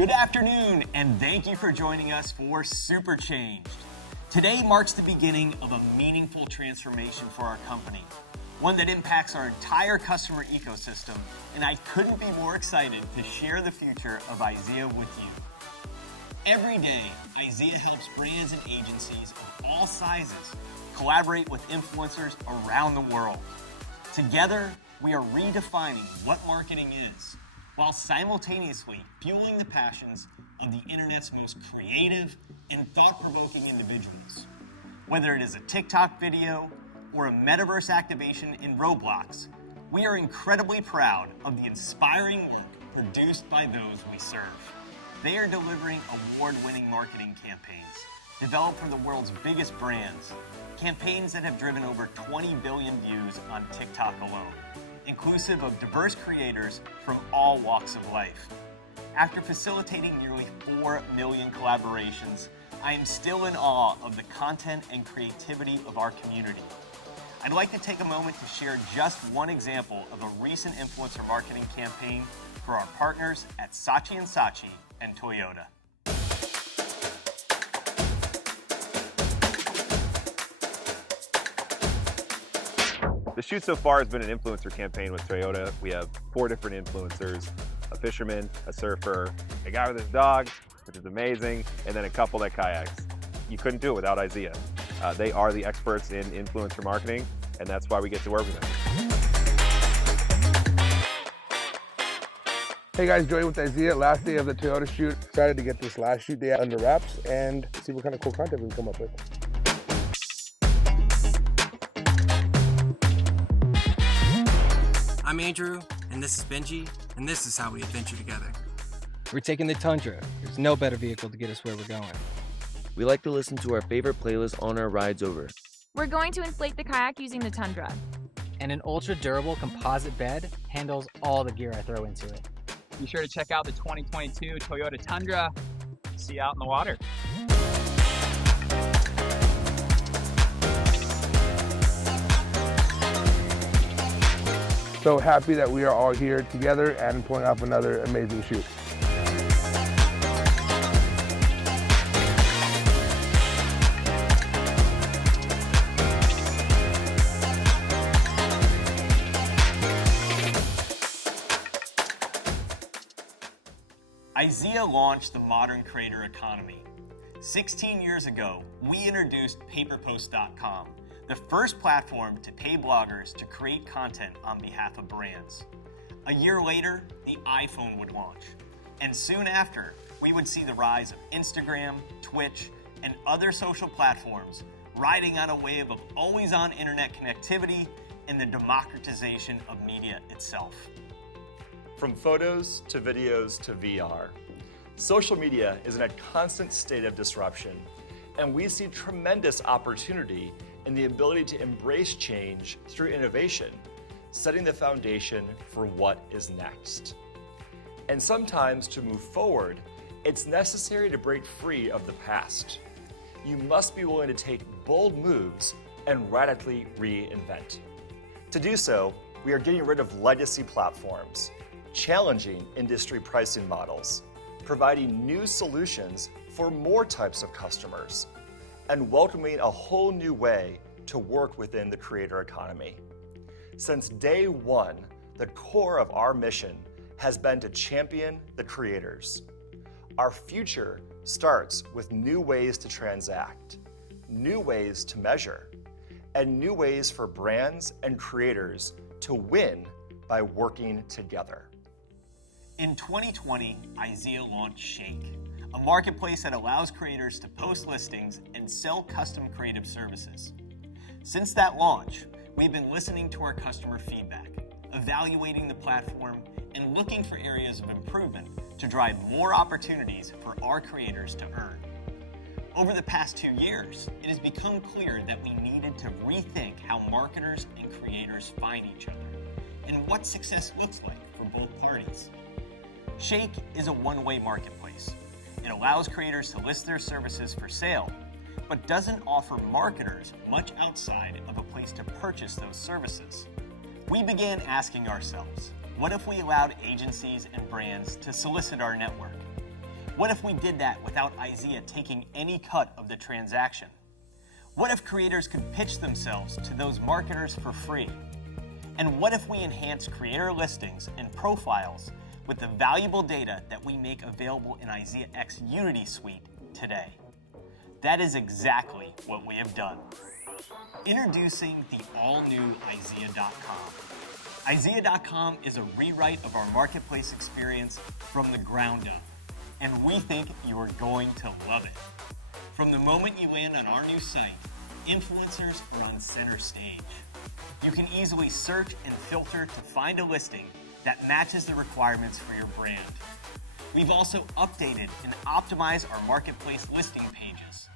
Good afternoon, and thank you for joining us for Superchanged. Today marks the beginning of a meaningful transformation for our company, one that impacts our entire customer ecosystem, and I couldn't be more excited to share the future of IZEA with you. Every day, IZEA helps brands and agencies of all sizes collaborate with influencers around the world. Together, we are redefining what marketing is, while simultaneously fueling the passions of the internet's most creative and thought-provoking individuals. Whether it is a TikTok video or a metaverse activation in Roblox, we are incredibly proud of the inspiring work produced by those we serve. They are delivering award-winning marketing campaigns developed for the world's biggest brands, campaigns that have driven over 20 billion views on TikTok alone, inclusive of diverse creators from all walks of life. After facilitating nearly 4 million collaborations, I am still in awe of the content and creativity of our community. I'd like to take a moment to share just one example of a recent influencer marketing campaign for our partners at Saatchi & Saatchi and Toyota. The shoot so far has been an influencer campaign with Toyota. We have 4 different influencers, a fisherman, a surfer, a guy with his dog, which is amazing, and then a couple that kayaks. You couldn't do it without IZEA. They are the experts in influencer marketing, and that's why we get to work with them. Hey guys, Joey with IZEA. Last day of the Toyota shoot. Excited to get this last shoot day under wraps and see what kind of cool content we can come up with. I'm Andrew, and this is Benji, and this is how we adventure together. We're taking the Tundra. There's no better vehicle to get us where we're going. We like to listen to our favorite playlist on our rides over. We're going to inflate the kayak using the Tundra. And an ultra-durable composite bed handles all the gear I throw into it. Be sure to check out the 2022 Toyota Tundra. See you out in the water. So happy that we are all here together and pulling off another amazing shoot. IZEA launched the modern creator economy. 16 years ago, we introduced paperpost.com, the first platform to pay bloggers to create content on behalf of brands. A year later, the iPhone would launch. And soon after, we would see the rise of Instagram, Twitch, and other social platforms riding on a wave of always-on internet connectivity and the democratization of media itself. From photos to videos to VR, social media is in a constant state of disruption, and we see tremendous opportunity in the ability to embrace change through innovation, setting the foundation for what is next. And sometimes to move forward, it's necessary to break free of the past. You must be willing to take bold moves and radically reinvent. To do so, we are getting rid of legacy platforms, challenging industry pricing models, providing new solutions for more types of customers, and welcoming a whole new way to work within the creator economy. Since day one, the core of our mission has been to champion the creators. Our future starts with new ways to transact, new ways to measure, and new ways for brands and creators to win by working together. In 2020, IZEA launched Shake, a marketplace that allows creators to post listings and sell custom creative services. Since that launch, we've been listening to our customer feedback, evaluating the platform, and looking for areas of improvement to drive more opportunities for our creators to earn. Over the past 2 years, it has become clear that we needed to rethink how marketers and creators find each other, and what success looks like for both parties. Shake is a one-way marketplace. It allows creators to list their services for sale, but doesn't offer marketers much outside of a place to purchase those services. We began asking ourselves, what if we allowed agencies and brands to solicit our network? What if we did that without IZEA taking any cut of the transaction? What if creators could pitch themselves to those marketers for free? And what if we enhance creator listings and profiles with the valuable data that we make available in IZEA X Unity Suite today? That is exactly what we have done. Introducing the all-new IZEA.com. IZEA.com is a rewrite of our marketplace experience from the ground up, and we think you are going to love it. From the moment you land on our new site, influencers are on center stage. You can easily search and filter to find a listing that matches the requirements for your brand. We've also updated and optimized our marketplace listing pages.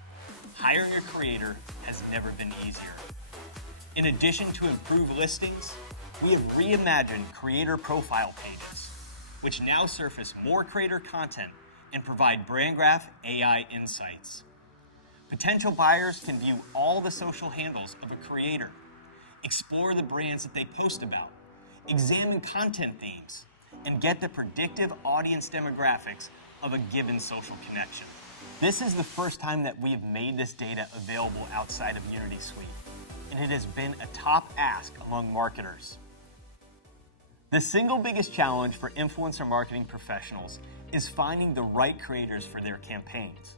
Hiring a creator has never been easier. In addition to improved listings, we have reimagined creator profile pages, which now surface more creator content and provide brand graph AI insights. Potential buyers can view all the social handles of a creator, explore the brands that they post about, examine content themes, and get the predictive audience demographics of a given social connection. This is the first time that we have made this data available outside of Unity Suite, and it has been a top ask among marketers. The single biggest challenge for influencer marketing professionals is finding the right creators for their campaigns.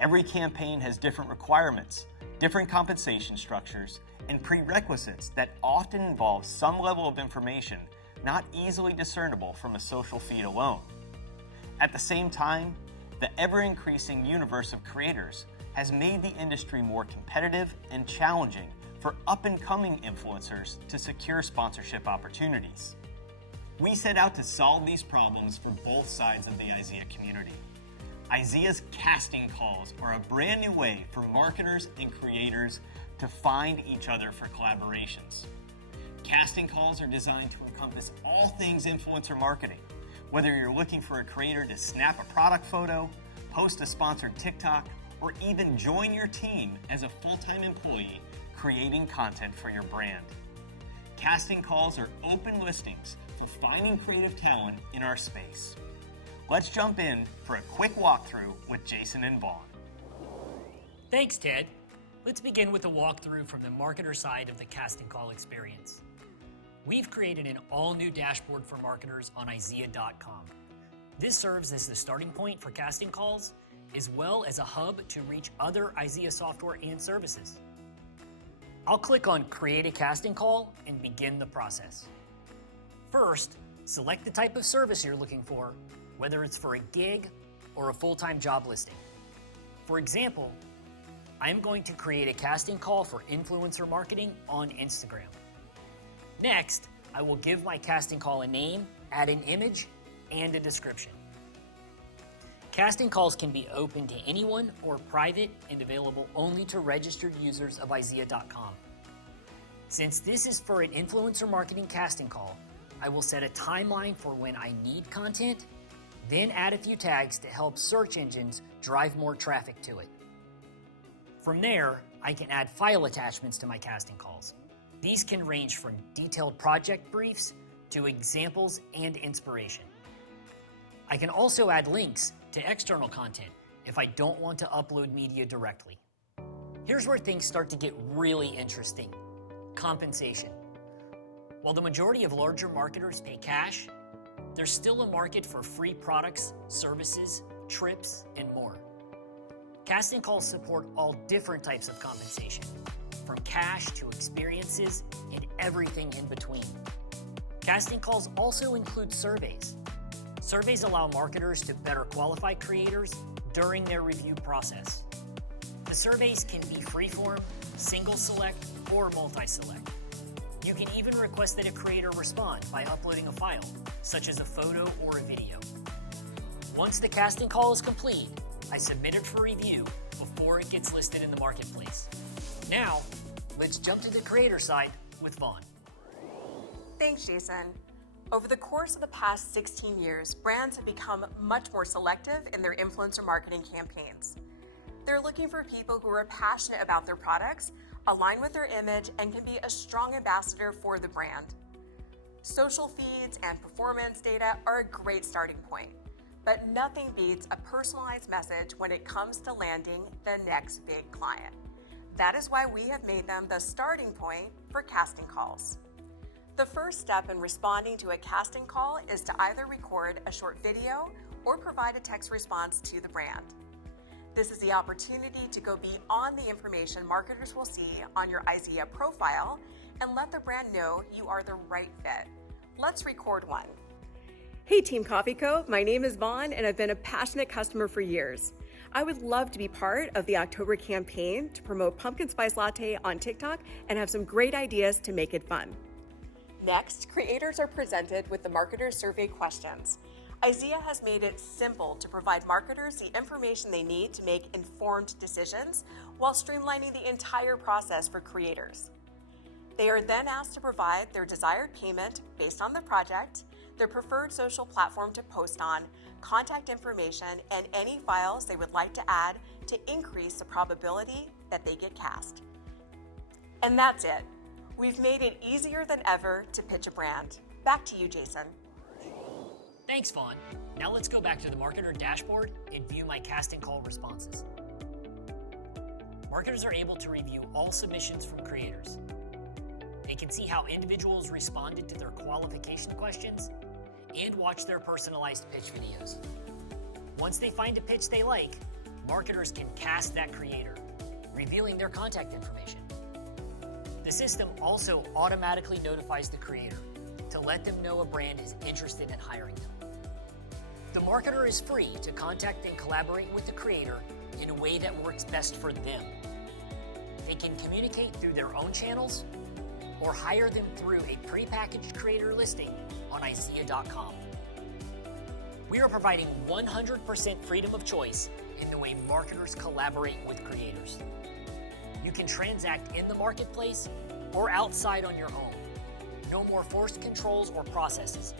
Every campaign has different requirements, different compensation structures, and prerequisites that often involve some level of information not easily discernible from a social feed alone. At the same time, the ever-increasing universe of creators has made the industry more competitive and challenging for up-and-coming influencers to secure sponsorship opportunities. We set out to solve these problems for both sides of the IZEA community. IZEA's casting calls are a brand new way for marketers and creators to find each other for collaborations. Casting calls are designed to encompass all things influencer marketing, whether you're looking for a creator to snap a product photo, post a sponsored TikTok, or even join your team as a full-time employee creating content for your brand. Casting calls are open listings for finding creative talent in our space. Let's jump in for a quick walkthrough with Jason and Vaughn. Thanks, Ted. Let's begin with a walkthrough from the marketer side of the casting call experience. We've created an all-new dashboard for marketers on IZEA.com. This serves as the starting point for casting calls, as well as a hub to reach other IZEA software and services. I'll click on Create a Casting Call and begin the process. First, select the type of service you're looking for, whether it's for a gig or a full-time job listing. For example, I'm going to create a casting call for influencer marketing on Instagram. Next, I will give my casting call a name, add an image, and a description. Casting calls can be open to anyone or private and available only to registered users of IZEA.com. Since this is for an influencer marketing casting call, I will set a timeline for when I need content, then add a few tags to help search engines drive more traffic to it. From there, I can add file attachments to my casting calls. These can range from detailed project briefs to examples and inspiration. I can also add links to external content if I don't want to upload media directly. Here's where things start to get really interesting: compensation. While the majority of larger marketers pay cash, there's still a market for free products, services, trips, and more. Casting calls support all different types of compensation, from cash to experiences and everything in between. Casting calls also include surveys. Surveys allow marketers to better qualify creators during their review process. The surveys can be freeform, single select, or multi-select. You can even request that a creator respond by uploading a file, such as a photo or a video. Once the casting call is complete, I submit it for review before it gets listed in the marketplace. Now, let's jump to the creator side with Vaughn. Thanks, Jason. Over the course of the past 16 years, brands have become much more selective in their influencer marketing campaigns. They're looking for people who are passionate about their products, align with their image, and can be a strong ambassador for the brand. Social feeds and performance data are a great starting point, But nothing beats a personalized message when it comes to landing the next big client. That is why we have made them the starting point for casting calls. The first step in responding to a casting call is to either record a short video or provide a text response to the brand. This is the opportunity to go beyond the information marketers will see on your IZEA profile and let the brand know you are the right fit. Let's record one. Hey Team Coffee Co., my name is Vaughn and I've been a passionate customer for years. I would love to be part of the October campaign to promote pumpkin spice latte on TikTok and have some great ideas to make it fun. Next, creators are presented with the marketer survey questions. IZEA has made it simple to provide marketers the information they need to make informed decisions while streamlining the entire process for creators. They are then asked to provide their desired payment based on the project, their preferred social platform to post on, contact information, and any files they would like to add to increase the probability that they get cast. And that's it. We've made it easier than ever to pitch a brand. Back to you, Jason. Thanks, Vaughn. Now let's go back to the marketer dashboard and view my casting call responses. Marketers are able to review all submissions from creators. They can see how individuals responded to their qualification questions and watch their personalized pitch videos. Once they find a pitch they like, marketers can cast that creator, revealing their contact information. The system also automatically notifies the creator to let them know a brand is interested in hiring them. The marketer is free to contact and collaborate with the creator in a way that works best for them. They can communicate through their own channels or hire them through a prepackaged creator listing on IZEA.com. We are providing 100% freedom of choice in the way marketers collaborate with creators. You can transact in the marketplace or outside on your own. No more forced controls or processes.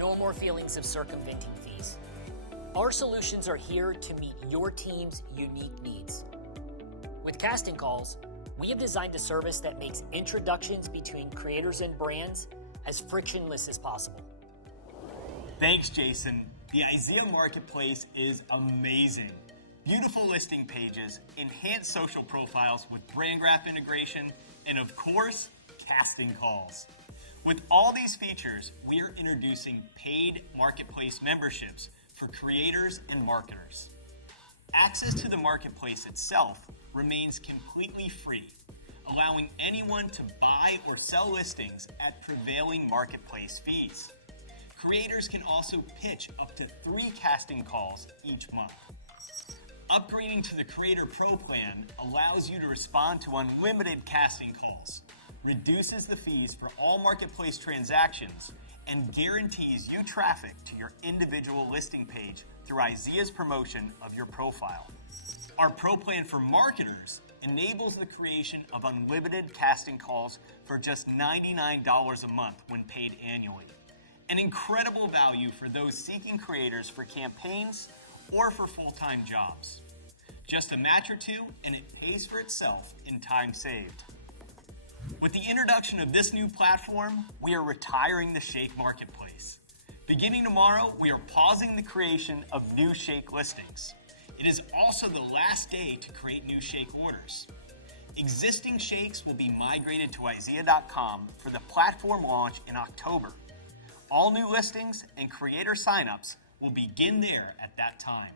No more feelings of circumventing fees. Our solutions are here to meet your team's unique needs. With casting calls, we have designed a service that makes introductions between creators and brands as frictionless as possible. Thanks, Jason. The IZEA Marketplace is amazing. Beautiful listing pages, enhanced social profiles with brand graph integration, and of course, casting calls. With all these features, we are introducing paid marketplace memberships for creators and marketers. Access to the marketplace itself remains completely free, allowing anyone to buy or sell listings at prevailing marketplace fees. Creators can also pitch up to 3 casting calls each month. Upgrading to the Creator Pro plan allows you to respond to unlimited casting calls, reduces the fees for all marketplace transactions, and guarantees you traffic to your individual listing page through IZEA's promotion of your profile. Our Pro plan for marketers enables the creation of unlimited casting calls for just $99 a month when paid annually. An incredible value for those seeking creators for campaigns or for full-time jobs. Just a match or two and it pays for itself in time saved. With the introduction of this new platform, we are retiring the Shake Marketplace. Beginning tomorrow, we are pausing the creation of new Shake listings. It is also the last day to create new Shake orders. Existing Shakes will be migrated to IZEA.com for the platform launch in October. All new listings and creator signups will begin there at that time.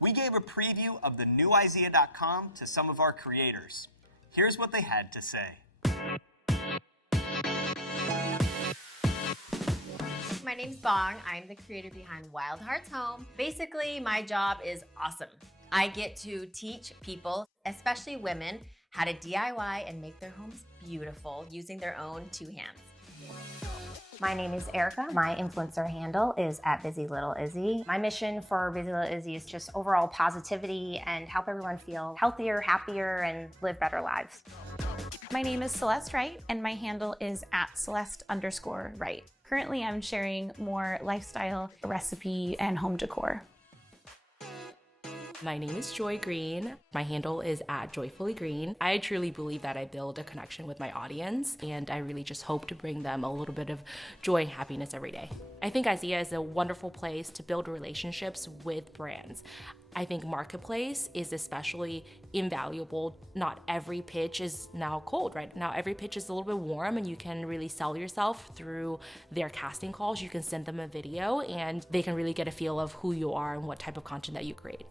We gave a preview of the new IZEA.com to some of our creators. Here's what they had to say. My name's Bong. I'm the creator behind Wild Hearts Home. Basically, my job is awesome. I get to teach people, especially women, how to DIY and make their homes beautiful using their own 2 hands. My name is Erica. My influencer handle is @BusyLittleIzzy. My mission for Busy Little Izzy is just overall positivity and help everyone feel healthier, happier, and live better lives. My name is Celeste Wright, and my handle is @Celeste_Wright. Currently, I'm sharing more lifestyle, recipe, and home decor. My name is Joy Green. My handle is @JoyfullyGreen. I truly believe that I build a connection with my audience, and I really just hope to bring them a little bit of joy and happiness every day. I think IZEA is a wonderful place to build relationships with brands. I think Marketplace is especially invaluable. Not every pitch is now cold, right? Now every pitch is a little bit warm, and you can really sell yourself through their casting calls. You can send them a video and they can really get a feel of who you are and what type of content that you create.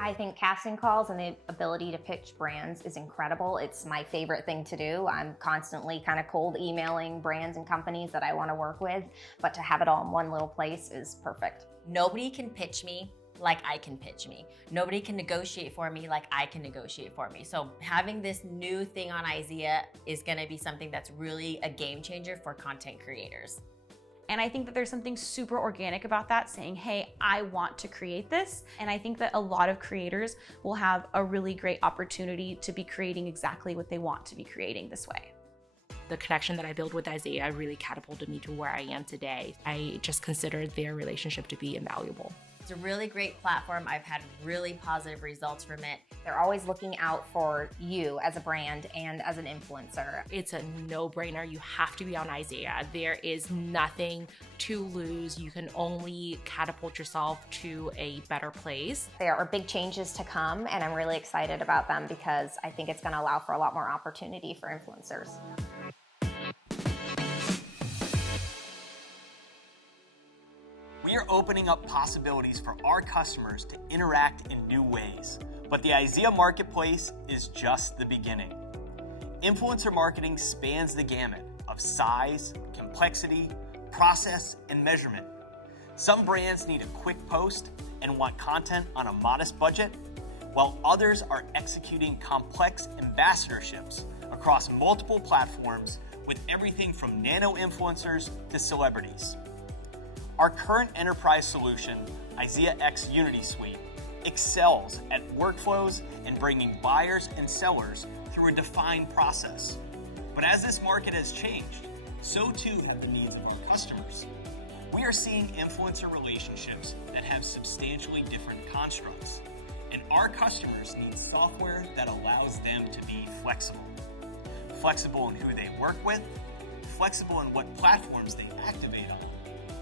I think casting calls and the ability to pitch brands is incredible. It's my favorite thing to do. I'm constantly kind of cold emailing brands and companies that I want to work with, but to have it all in one little place is perfect. Nobody can pitch me like I can pitch me. Nobody can negotiate for me like I can negotiate for me. So having this new thing on IZEA is gonna be something that's really a game changer for content creators. And I think that there's something super organic about that, saying, hey, I want to create this. And I think that a lot of creators will have a really great opportunity to be creating exactly what they want to be creating this way. The connection that I built with IZEA really catapulted me to where I am today. I just consider their relationship to be invaluable. It's a really great platform. I've had really positive results from it. They're always looking out for you as a brand and as an influencer. It's a no-brainer. You have to be on IZEA. There is nothing to lose. You can only catapult yourself to a better place. There are big changes to come, and I'm really excited about them because I think it's going to allow for a lot more opportunity for influencers. We are opening up possibilities for our customers to interact in new ways, but the IZEA Marketplace is just the beginning. Influencer marketing spans the gamut of size, complexity, process, and measurement. Some brands need a quick post and want content on a modest budget, while others are executing complex ambassadorships across multiple platforms with everything from nano influencers to celebrities. Our current enterprise solution, IZEA X Unity Suite, excels at workflows and bringing buyers and sellers through a defined process. But as this market has changed, so too have the needs of our customers. We are seeing influencer relationships that have substantially different constructs, and our customers need software that allows them to be flexible. Flexible in who they work with, flexible in what platforms they activate on,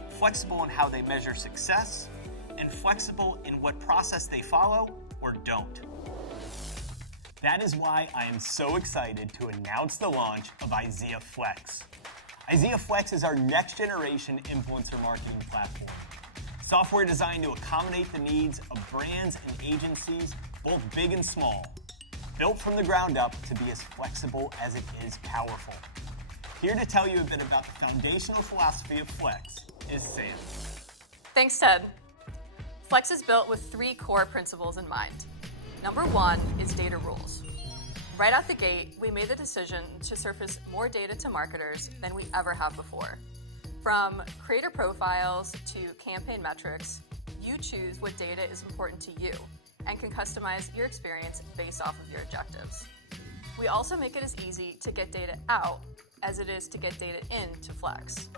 flexible in how they measure success, and flexible in what process they follow or don't. That is why I am so excited to announce the launch of IZEA Flex. IZEA Flex is our next generation influencer marketing platform. Software designed to accommodate the needs of brands and agencies, both big and small. Built from the ground up to be as flexible as it is powerful. Here to tell you a bit about the foundational philosophy of Flex is Sam. Thanks, Ted. Flex is built with 3 core principles in mind. Number 1 is data rules. Right out the gate, we made the decision to surface more data to marketers than we ever have before. From creator profiles to campaign metrics, you choose what data is important to you and can customize your experience based off of your objectives. We also make it as easy to get data out as it is to get data into Flex.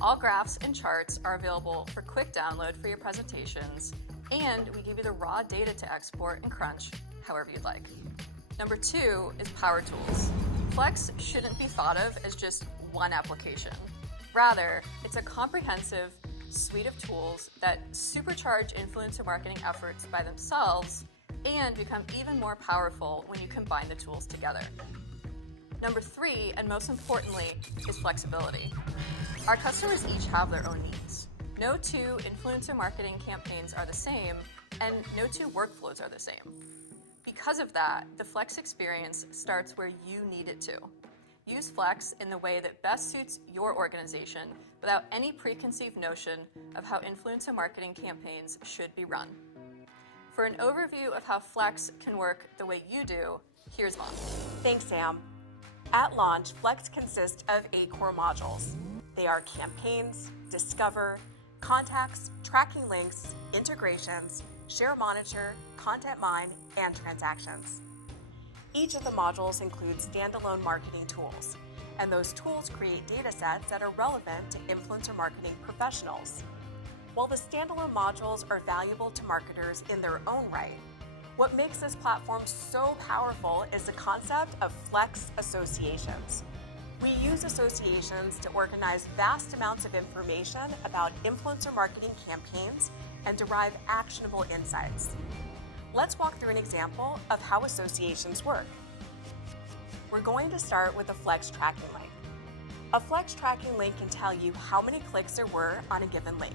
All graphs and charts are available for quick download for your presentations, and we give you the raw data to export and crunch however you'd like. Number 2 is power tools. Flex shouldn't be thought of as just one application. Rather, it's a comprehensive suite of tools that supercharge influencer marketing efforts by themselves and become even more powerful when you combine the tools together. Number 3, and most importantly, is flexibility. Our customers each have their own needs. No 2 influencer marketing campaigns are the same, and no 2 workflows are the same. Because of that, the Flex experience starts where you need it to. Use Flex in the way that best suits your organization without any preconceived notion of how influencer marketing campaigns should be run. For an overview of how Flex can work the way you do, here's Vaughn. Thanks, Sam. At launch, Flex consists of 8 core modules. They are campaigns, discover, contacts, tracking links, integrations, share monitor, content mine, and transactions. Each of the modules includes standalone marketing tools, and those tools create data sets that are relevant to influencer marketing professionals. While the standalone modules are valuable to marketers in their own right, What makes this platform so powerful is the concept of flex associations. We use associations to organize vast amounts of information about influencer marketing campaigns and derive actionable insights. Let's walk through an example of how associations work. We're going to start with a flex tracking link. A flex tracking link can tell you how many clicks there were on a given link.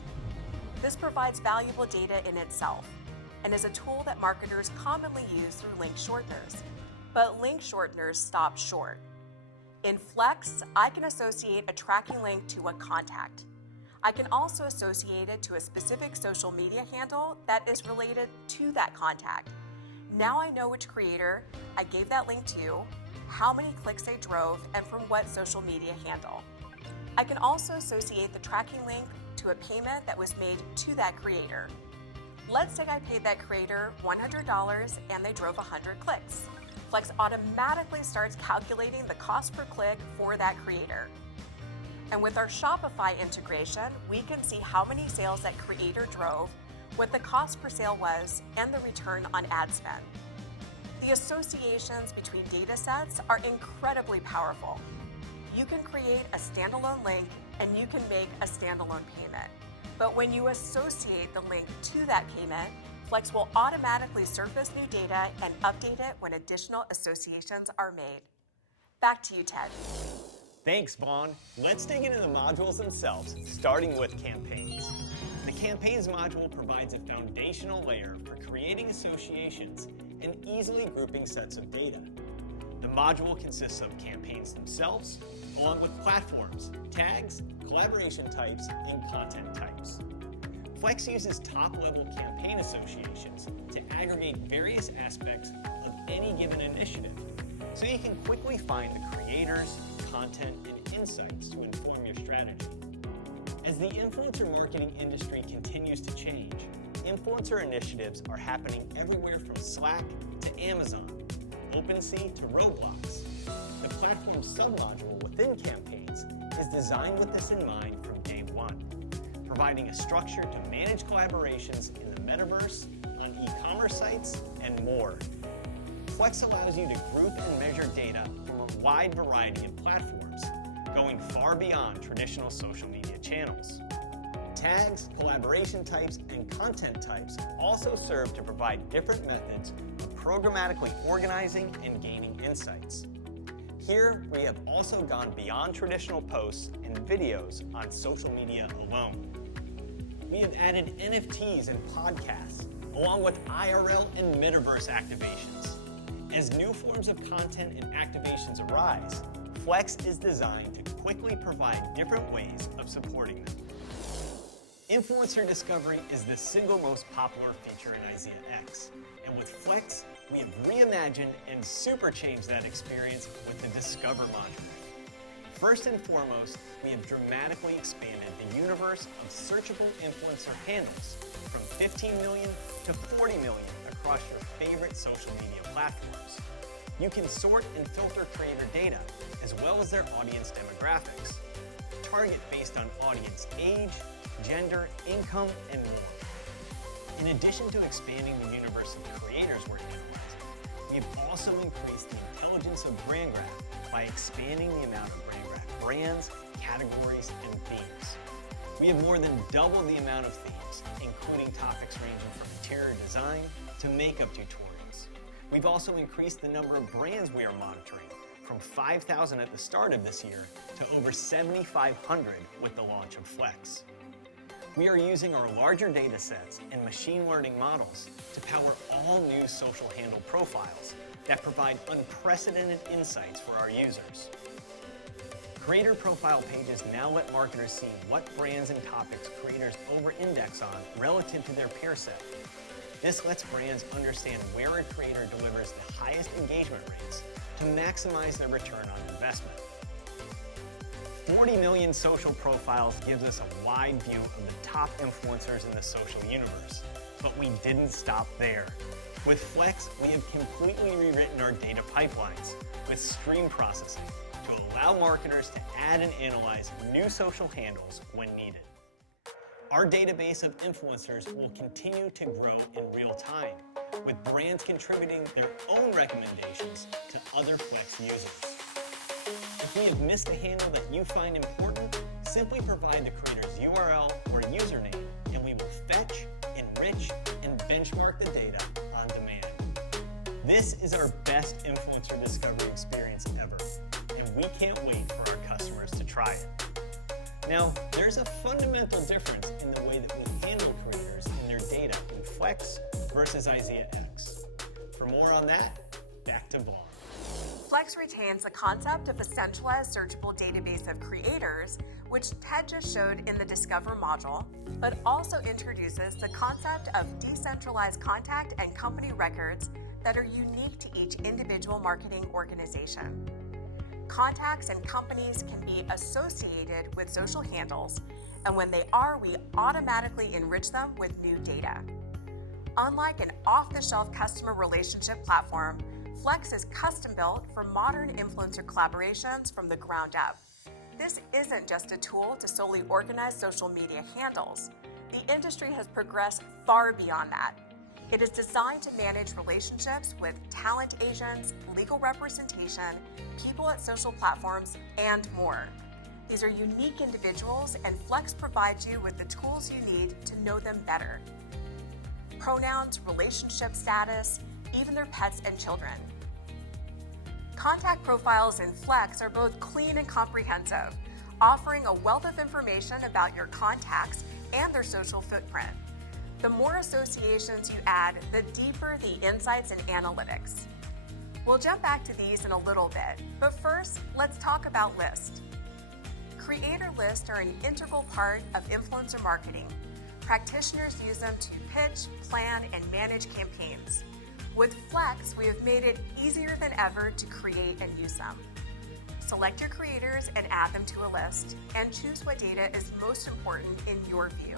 This provides valuable data in itself and is a tool that marketers commonly use through link shorteners. But link shorteners stop short. In Flex, I can associate a tracking link to a contact. I can also associate it to a specific social media handle that is related to that contact. Now I know which creator I gave that link to, how many clicks they drove, and from what social media handle. I can also associate the tracking link to a payment that was made to that creator. Let's say I paid that creator $100 and they drove 100 clicks. Flex automatically starts calculating the cost per click for that creator. And with our Shopify integration, we can see how many sales that creator drove, what the cost per sale was, and the return on ad spend. The associations between data sets are incredibly powerful. You can create a standalone link and you can make a standalone payment. But when you associate the link to that payment, Flex will automatically surface new data and update it when additional associations are made. Back to you, Ted. Thanks, Vaughn. Let's dig into the modules themselves, starting with campaigns. The campaigns module provides a foundational layer for creating associations and easily grouping sets of data. The module consists of campaigns themselves, along with platforms, tags, collaboration types, and content types. Flex uses top-level campaign associations to aggregate various aspects of any given initiative, so you can quickly find the creators, content, and insights to inform your strategy. As the influencer marketing industry continues to change, influencer initiatives are happening everywhere from Slack to Amazon, OpenSea to Roblox. The platform submodule within campaigns is designed with this in mind from day one, providing a structure to manage collaborations in the metaverse, on e-commerce sites, and more. Flex allows you to group and measure data from a wide variety of platforms, going far beyond traditional social media channels. Tags, collaboration types, and content types also serve to provide different methods of programmatically organizing and gaining insights. Here, we have also gone beyond traditional posts and videos on social media alone. We have added NFTs and podcasts, along with IRL and metaverse activations. As new forms of content and activations arise, Flex is designed to quickly provide different ways of supporting them. Influencer discovery is the single most popular feature in IZEA X, and with Flex, we have reimagined and superchanged that experience with the Discover module. First and foremost, we have dramatically expanded the universe of searchable influencer handles from 15 million to 40 million across your favorite social media platforms. You can sort and filter creator data, as well as their audience demographics. Target based on audience age, gender, income, and more. In addition to expanding the universe of creators we're analyzing, we have also increased the intelligence of Brand Graph by expanding the amount of Brand Graph brands, categories, and themes. We have more than doubled the amount of themes, including topics ranging from interior design to makeup tutorials. We've also increased the number of brands we are monitoring from 5,000 at the start of this year to over 7,500 with the launch of Flex. We are using our larger data sets and machine learning models to power all new social handle profiles that provide unprecedented insights for our users. Creator profile pages now let marketers see what brands and topics creators over-index on relative to their peer set. This lets brands understand where a creator delivers the highest engagement rates to maximize their return on investment. 40 million social profiles gives us a wide view of the top influencers in the social universe, but we didn't stop there. With Flex, we have completely rewritten our data pipelines with stream processing to allow marketers to add and analyze new social handles when needed. Our database of influencers will continue to grow in real time with brands contributing their own recommendations to other Flex users. If we have missed a handle that you find important, simply provide the creator's URL or username, and we will fetch, enrich, and benchmark the data on demand. This is our best influencer discovery experience ever, and we can't wait for our customers to try it. Now, there's a fundamental difference in the way that we handle creators and their data in Flex versus IZEA X. For more on that, back to Vaughn. Flex retains the concept of a centralized searchable database of creators, which Ted just showed in the Discover module, but also introduces the concept of decentralized contact and company records that are unique to each individual marketing organization. Contacts and companies can be associated with social handles, and when they are, we automatically enrich them with new data. Unlike an off-the-shelf customer relationship platform, Flex is custom-built for modern influencer collaborations from the ground up. This isn't just a tool to solely organize social media handles. The industry has progressed far beyond that. It is designed to manage relationships with talent agents, legal representation, people at social platforms, and more. These are unique individuals, and Flex provides you with the tools you need to know them better. Pronouns, relationship status, even their pets and children. Contact profiles in Flex are both clean and comprehensive, offering a wealth of information about your contacts and their social footprint. The more associations you add, the deeper the insights and analytics. We'll jump back to these in a little bit, but first, let's talk about lists. Creator lists are an integral part of influencer marketing. Practitioners use them to pitch, plan, and manage campaigns. With Flex, we have made it easier than ever to create and use them. Select your creators and add them to a list, and choose what data is most important in your view.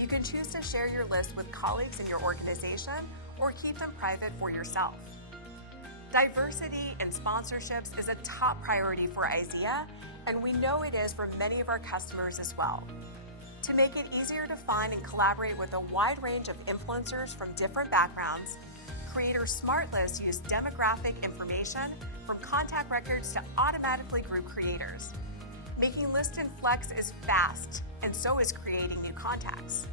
You can choose to share your list with colleagues in your organization or keep them private for yourself. Diversity and sponsorships is a top priority for IZEA, and we know it is for many of our customers as well. To make it easier to find and collaborate with a wide range of influencers from different backgrounds, Creator Smart Lists use demographic information from contact records to automatically group creators. Making lists in Flex is fast, and so is creating new contacts.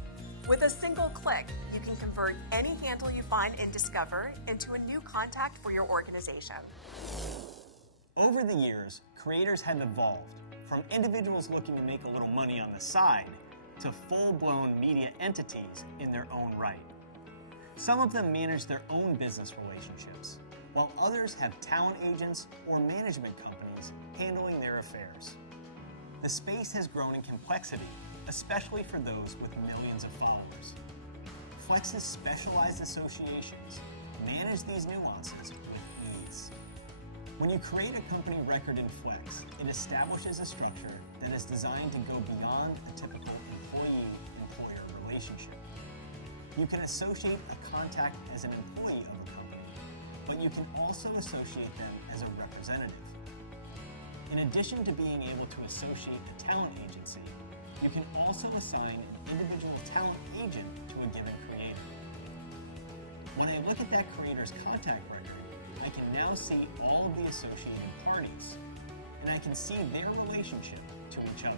With a single click, you can convert any handle you find in Discover into a new contact for your organization. Over the years, creators have evolved from individuals looking to make a little money on the side to full-blown media entities in their own right. Some of them manage their own business relationships, while others have talent agents or management companies handling their affairs. The space has grown in complexity, especially for those with millions of followers. Flex's specialized associations manage these nuances with ease. When you create a company record in Flex, it establishes a structure that is designed to go beyond the typical employee-employer relationship. You can associate a contact as an employee of a company, but you can also associate them as a representative. In addition to being able to associate a talent agency, you can also assign an individual talent agent to a given creator. When I look at that creator's contact record, I can now see all of the associated parties, and I can see their relationship to each other.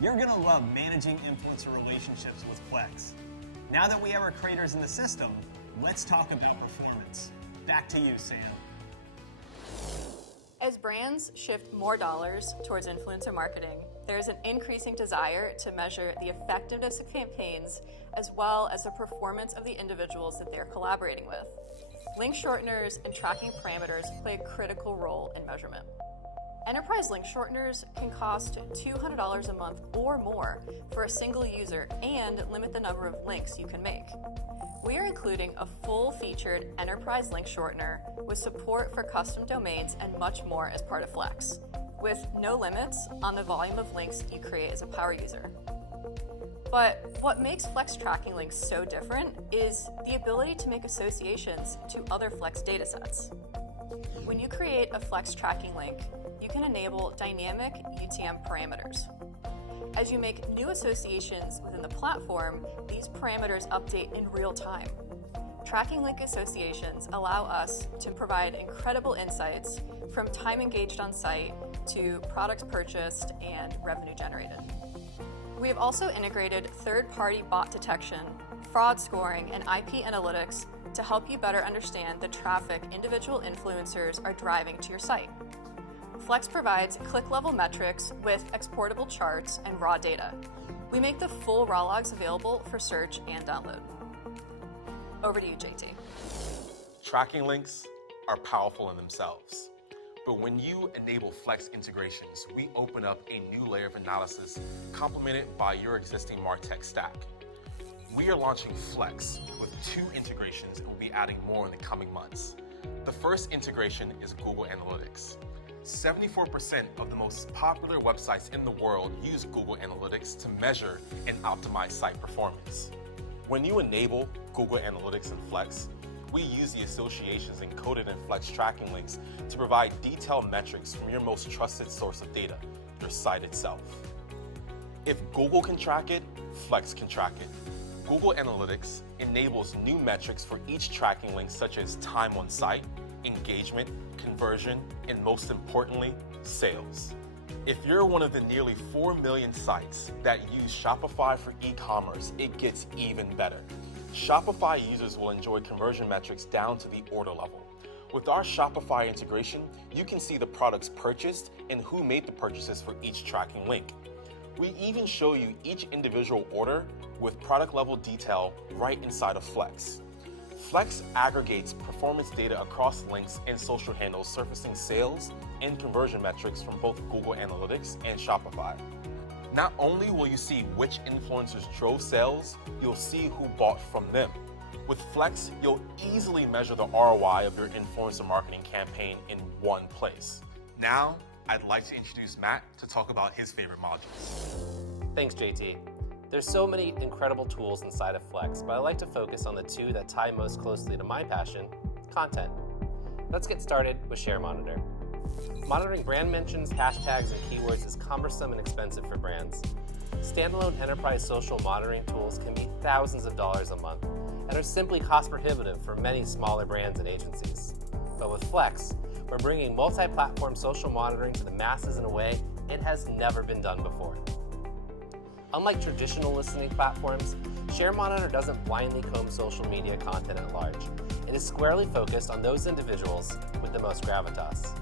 You're gonna love managing influencer relationships with Flex. Now that we have our creators in the system, let's talk about performance. Back to you, Sam. As brands shift more dollars towards influencer marketing, there is an increasing desire to measure the effectiveness of campaigns as well as the performance of the individuals that they're collaborating with. Link shorteners and tracking parameters play a critical role in measurement. Enterprise link shorteners can cost $200 a month or more for a single user and limit the number of links you can make. We are including a full-featured enterprise link shortener with support for custom domains and much more as part of Flex, with no limits on the volume of links you create as a power user. But what makes Flex tracking links so different is the ability to make associations to other Flex datasets. When you create a Flex tracking link, you can enable dynamic UTM parameters. As you make new associations within the platform, these parameters update in real time. Tracking link associations allow us to provide incredible insights from time engaged on site to products purchased and revenue generated. We have also integrated third-party bot detection, fraud scoring, and IP analytics to help you better understand the traffic individual influencers are driving to your site. Flex provides click-level metrics with exportable charts and raw data. We make the full raw logs available for search and download. Over to you, JT. Tracking links are powerful in themselves, but when you enable Flex integrations, we open up a new layer of analysis complemented by your existing MarTech stack. We are launching Flex with 2 integrations and we'll be adding more in the coming months. The first integration is Google Analytics. 74% of the most popular websites in the world use Google Analytics to measure and optimize site performance. When you enable Google Analytics in Flex, we use the associations encoded in Flex tracking links to provide detailed metrics from your most trusted source of data, your site itself. If Google can track it, Flex can track it. Google Analytics enables new metrics for each tracking link, such as time on site, engagement, conversion, and most importantly, sales. If you're one of the nearly 4 million sites that use Shopify for e-commerce, it gets even better. Shopify users will enjoy conversion metrics down to the order level. With our Shopify integration, you can see the products purchased and who made the purchases for each tracking link. We even show you each individual order with product level detail right inside of Flex. Flex aggregates performance data across links and social handles, surfacing sales and conversion metrics from both Google Analytics and Shopify. Not only will you see which influencers drove sales, you'll see who bought from them. With Flex, you'll easily measure the ROI of your influencer marketing campaign in one place. Now, I'd like to introduce Matt to talk about his favorite modules. Thanks, JT. There's so many incredible tools inside of Flex, but I like to focus on the 2 that tie most closely to my passion, content. Let's get started with Share Monitor. Monitoring brand mentions, hashtags, and keywords is cumbersome and expensive for brands. Standalone enterprise social monitoring tools can be thousands of dollars a month and are simply cost prohibitive for many smaller brands and agencies. But with Flex, we're bringing multi-platform social monitoring to the masses in a way it has never been done before. Unlike traditional listening platforms, Share Monitor doesn't blindly comb social media content at large. It is squarely focused on those individuals with the most gravitas.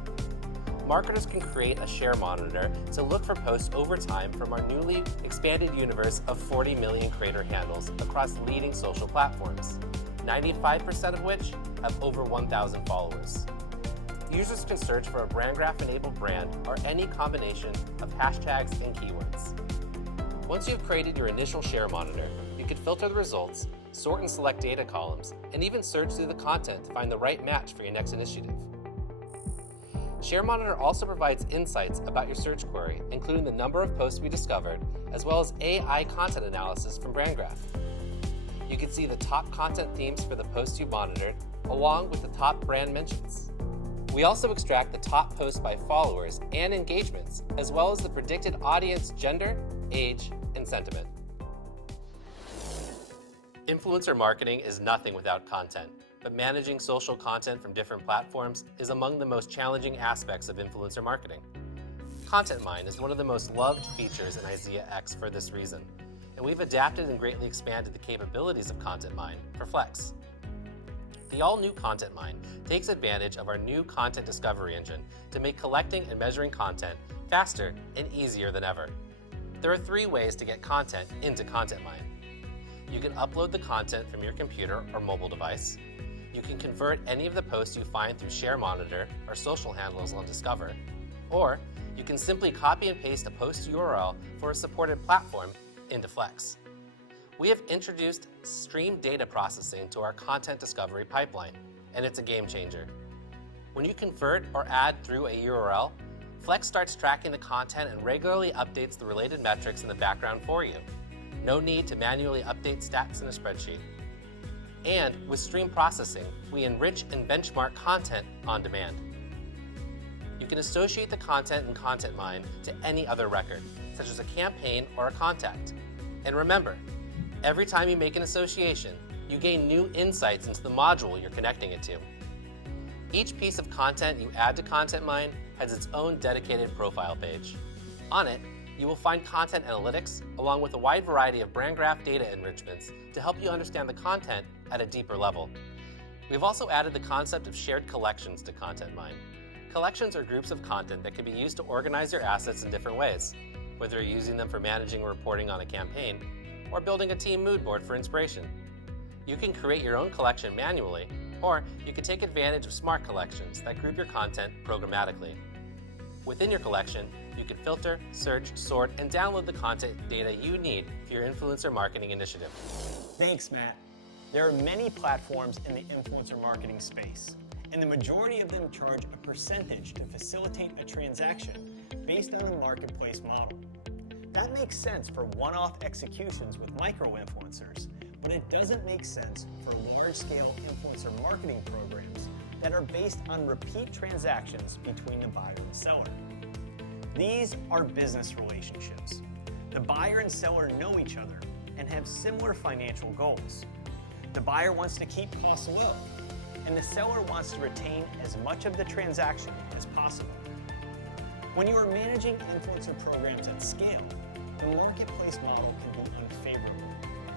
Marketers can create a Share Monitor to look for posts over time from our newly expanded universe of 40 million creator handles across leading social platforms, 95% of which have over 1,000 followers. Users can search for a brand graph-enabled brand or any combination of hashtags and keywords. Once you've created your initial Share Monitor, you can filter the results, sort and select data columns, and even search through the content to find the right match for your next initiative. Share Monitor also provides insights about your search query, including the number of posts we discovered, as well as AI content analysis from Brand Graph. You can see the top content themes for the posts you monitored, along with the top brand mentions. We also extract the top posts by followers and engagements, as well as the predicted audience gender, age, and sentiment. Influencer marketing is nothing without content, but managing social content from different platforms is among the most challenging aspects of influencer marketing. Content Mine is one of the most loved features in IZEA X for this reason, and we've adapted and greatly expanded the capabilities of Content Mine for Flex. The all-new Content Mine takes advantage of our new content discovery engine to make collecting and measuring content faster and easier than ever. There are 3 ways to get content into Content Mine. You can upload the content from your computer or mobile device. You can convert any of the posts you find through Share Monitor or social handles on Discover. Or you can simply copy and paste a post URL for a supported platform into Flex. We have introduced stream data processing to our content discovery pipeline, and it's a game changer. When you convert or add through a URL, Flex starts tracking the content and regularly updates the related metrics in the background for you. No need to manually update stats in a spreadsheet. And with stream processing, we enrich and benchmark content on demand. You can associate the content in Content Mine to any other record, such as a campaign or a contact. And remember, every time you make an association, you gain new insights into the module you're connecting it to. Each piece of content you add to ContentMine has its own dedicated profile page. On it, you will find content analytics along with a wide variety of brand graph data enrichments to help you understand the content at a deeper level. We've also added the concept of shared collections to ContentMine. Collections are groups of content that can be used to organize your assets in different ways, whether you're using them for managing or reporting on a campaign, or building a team mood board for inspiration. You can create your own collection manually, or you can take advantage of smart collections that group your content programmatically. Within your collection, you can filter, search, sort, and download the content data you need for your influencer marketing initiative. Thanks, Matt. There are many platforms in the influencer marketing space, and the majority of them charge a percentage to facilitate a transaction based on a marketplace model. That makes sense for one-off executions with micro-influencers, but it doesn't make sense for large-scale influencer marketing programs that are based on repeat transactions between the buyer and seller. These are business relationships. The buyer and seller know each other and have similar financial goals. The buyer wants to keep costs low, and the seller wants to retain as much of the transaction as possible. When you are managing influencer programs at scale, the marketplace model can be unfavorable,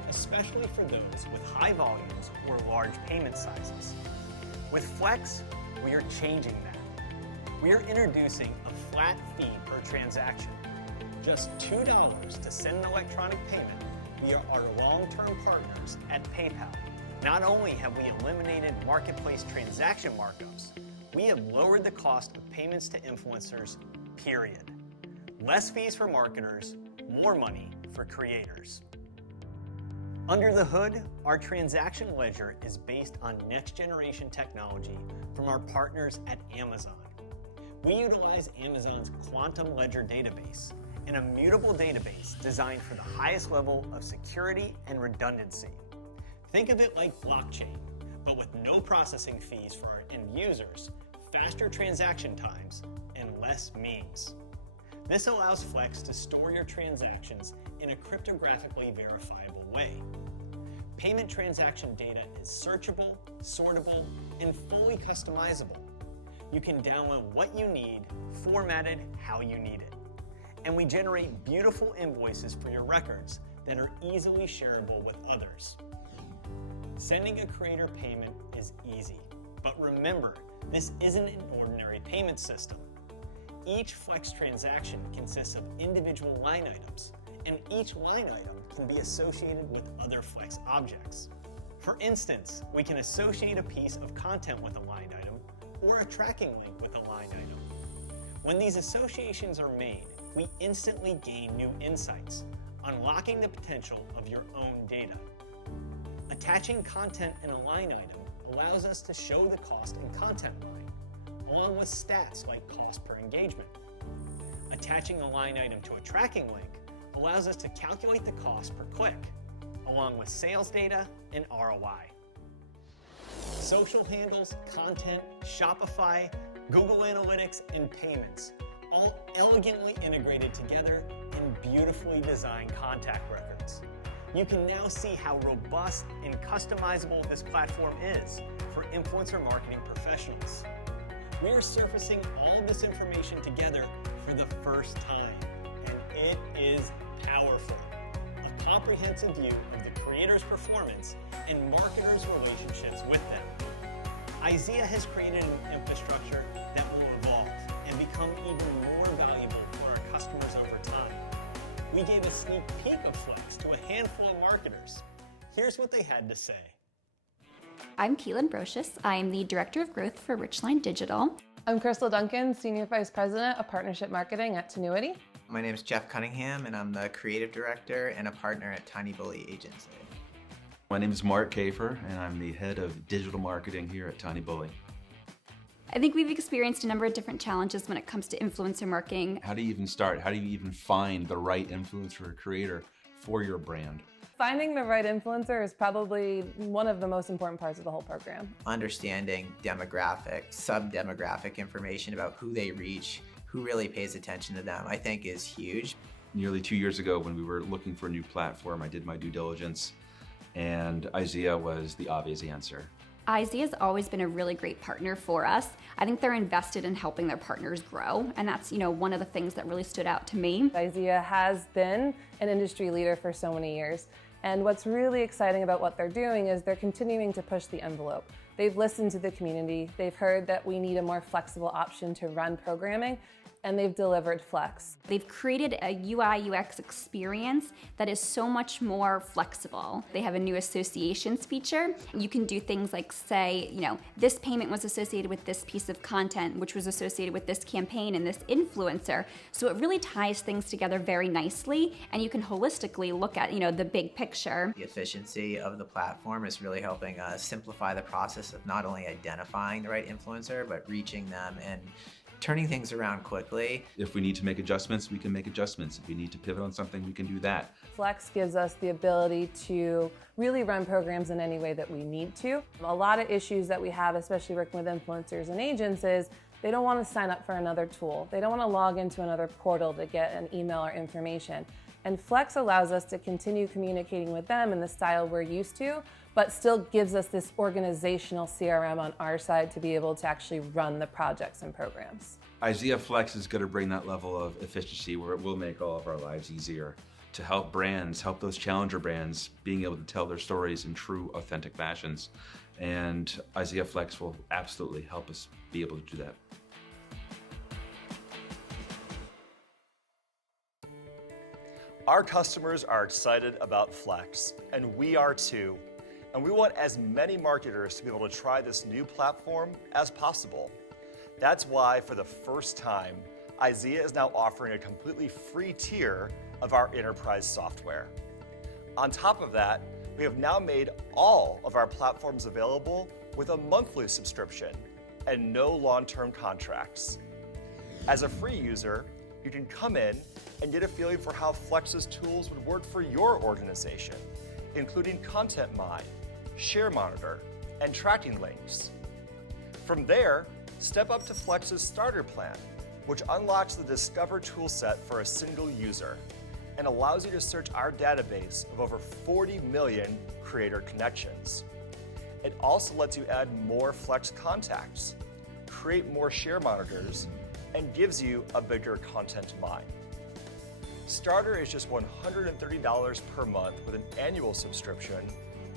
especially for those with high volumes or large payment sizes. With Flex, we are changing that. We are introducing a flat fee per transaction, just $2 to send an electronic payment via our long-term partners at PayPal. Not only have we eliminated marketplace transaction markups, we have lowered the cost of payments to influencers, period. Less fees for marketers, more money for creators. Under the hood, our transaction ledger is based on next-generation technology from our partners at Amazon. We utilize Amazon's Quantum Ledger database, an immutable database designed for the highest level of security and redundancy. Think of it like blockchain, but with no processing fees for our end users, faster transaction times, and less memes. This allows Flex to store your transactions in a cryptographically verifiable way. Payment transaction data is searchable, sortable, and fully customizable. You can download what you need, formatted how you need it. And we generate beautiful invoices for your records that are easily shareable with others. Sending a creator payment is easy, but remember, this isn't an ordinary payment system. Each Flex transaction consists of individual line items, and each line item can be associated with other Flex objects. For instance, we can associate a piece of content with a line item or a tracking link with a line item. When these associations are made, we instantly gain new insights, unlocking the potential of your own data. Attaching content in a line item allows us to show the cost in content line, along with stats like cost per engagement. Attaching a line item to a tracking link allows us to calculate the cost per click, along with sales data and ROI. Social handles, content, Shopify, Google Analytics, and payments, all elegantly integrated together in beautifully designed contact records. You can now see how robust and customizable this platform is for influencer marketing professionals. We are surfacing all of this information together for the first time, and it is powerful. A comprehensive view of the creator's performance and marketers' relationships with them. IZEA has created an infrastructure that will evolve and become even more valuable for our customers over time. We gave a sneak peek of Flex to a handful of marketers. Here's what they had to say. I'm Keelan Brocious. I'm the Director of Growth for Richline Digital. I'm Crystal Duncan, Senior Vice President of Partnership Marketing at Tenuity. My name is Jeff Cunningham, and I'm the Creative Director and a partner at Tiny Bully Agency. My name is Mark Kafer, and I'm the Head of Digital Marketing here at Tiny Bully. I think we've experienced a number of different challenges when it comes to influencer marketing. How do you even start? How do you even find the right influencer or creator for your brand? Finding the right influencer is probably one of the most important parts of the whole program. Understanding demographic, sub-demographic information about who they reach, who really pays attention to them, I think is huge. Nearly 2 years ago when we were looking for a new platform, I did my due diligence and IZEA was the obvious answer. IZEA has always been a really great partner for us. I think they're invested in helping their partners grow, and that's one of the things that really stood out to me. IZEA has been an industry leader for so many years, and what's really exciting about what they're doing is they're continuing to push the envelope. They've listened to the community, they've heard that we need a more flexible option to run programming, and they've delivered Flex. They've created a UI/UX experience that is so much more flexible. They have a new associations feature. You can do things like say, this payment was associated with this piece of content, which was associated with this campaign and this influencer. So it really ties things together very nicely, and you can holistically look at, the big picture. The efficiency of the platform is really helping us simplify the process of not only identifying the right influencer, but reaching them and turning things around quickly. If we need to make adjustments, we can make adjustments. If we need to pivot on something, we can do that. Flex gives us the ability to really run programs in any way that we need to. A lot of issues that we have, especially working with influencers and agents, is they don't want to sign up for another tool. They don't want to log into another portal to get an email or information. And Flex allows us to continue communicating with them in the style we're used to, but still gives us this organizational CRM on our side to be able to actually run the projects and programs. IZEA Flex is going to bring that level of efficiency where it will make all of our lives easier to help brands, help those challenger brands being able to tell their stories in true, authentic fashions. And IZEA Flex will absolutely help us be able to do that. Our customers are excited about Flex, and we are too. And we want as many marketers to be able to try this new platform as possible. That's why, for the first time, IZEA is now offering a completely free tier of our enterprise software. On top of that, we have now made all of our platforms available with a monthly subscription and no long-term contracts. As a free user, you can come in and get a feeling for how Flex's tools would work for your organization, including Content Mine, Share Monitor, and tracking links. From there, step up to Flex's starter plan, which unlocks the Discover toolset for a single user and allows you to search our database of over 40 million creator connections. It also lets you add more Flex contacts, create more share monitors, and gives you a bigger content mine. Starter is just $130 per month with an annual subscription,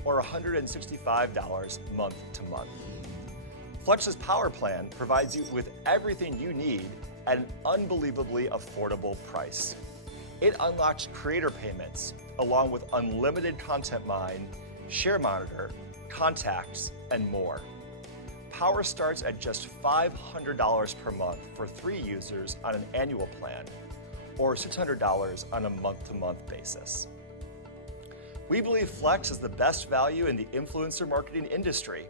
or $165 month to month. Flex's Power Plan provides you with everything you need at an unbelievably affordable price. It unlocks creator payments along with unlimited content mine, share monitor, contacts, and more. Power starts at just $500 per month for 3 users on an annual plan, or $600 on a month-to-month basis. We believe Flex is the best value in the influencer marketing industry,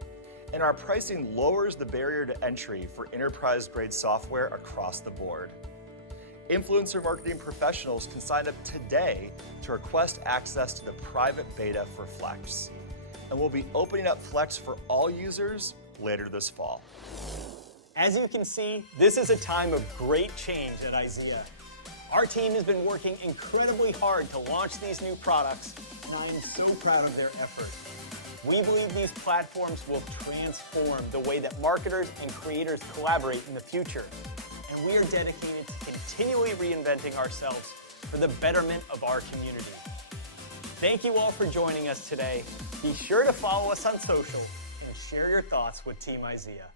and our pricing lowers the barrier to entry for enterprise-grade software across the board. Influencer marketing professionals can sign up today to request access to the private beta for Flex, and we'll be opening up Flex for all users later this fall. As you can see, this is a time of great change at IZEA. Our team has been working incredibly hard to launch these new products, and I am so proud of their effort. We believe these platforms will transform the way that marketers and creators collaborate in the future, and we are dedicated to continually reinventing ourselves for the betterment of our community. Thank you all for joining us today. Be sure to follow us on social and share your thoughts with Team IZEA.